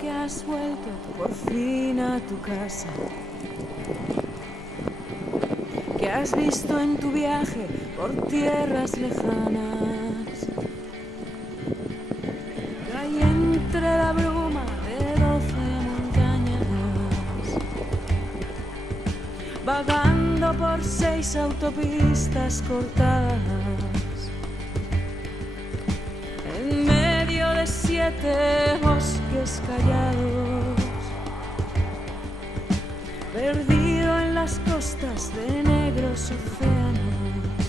Que has vuelto por fin a tu casa, que has visto en tu viaje por tierras lejanas, que hay entre la bruma de 12 montañas, vagando por 6 autopistas cortadas, en medio de 7 bosques callados, perdido en las costas de negros océanos.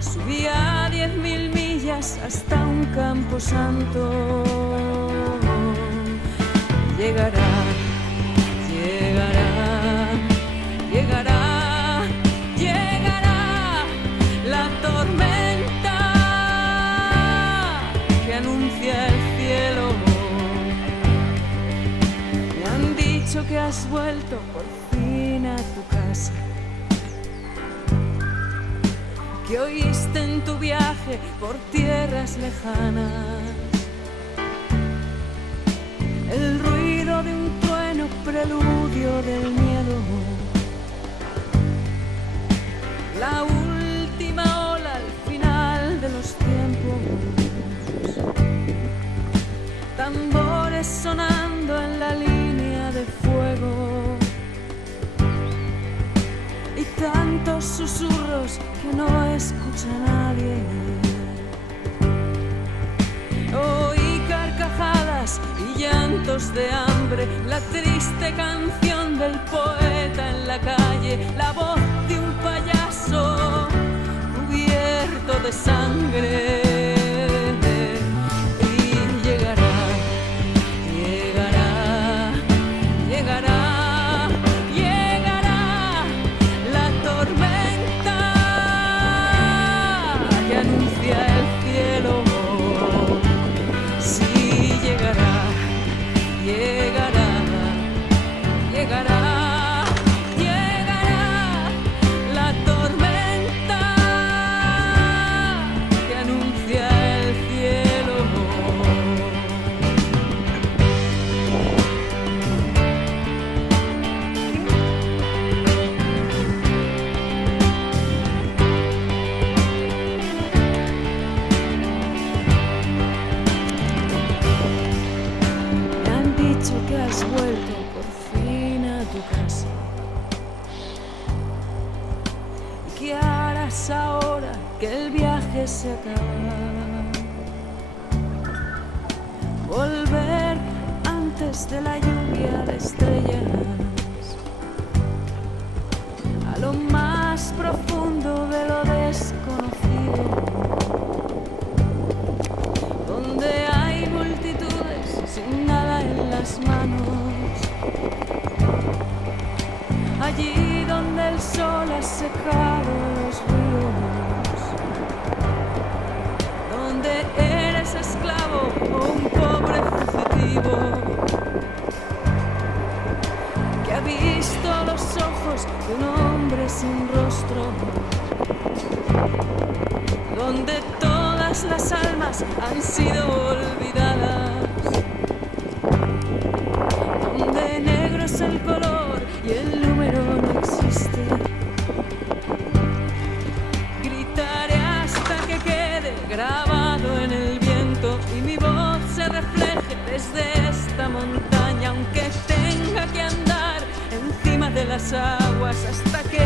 Subía 10.000 millas hasta un campo santo. Llegará, llegará, llegará, llegará la tormenta que anuncia el cielo. Me han dicho que has vuelto por fin a tu casa, que oíste en tu viaje por tierras lejanas el ruido de un trueno, preludio del miedo, la última ola al final de los tiempos, tambores sonando en la línea de fuego y tantos susurros que no escucha nadie. Oí carcajadas y llantos de hambre, la triste canción del poeta en la calle, la voz de un payaso cubierto de sangre. Que has vuelto por fin a tu casa, y que harás ahora que el viaje se acaba. Volver antes de la lluvia de estrellas, a lo más profundo de lo desconocido, donde hay multitudes sin nada en las manos, allí donde el sol ha secado los ríos, donde eres esclavo o un pobre fugitivo que ha visto los ojos de un hombre sin rostro, donde todas las almas han sido olvidadas, donde negro es el color y el número no existe. Gritaré hasta que quede grabado en el viento y mi voz se refleje desde esta montaña, aunque tenga que andar encima de las las aguas hasta que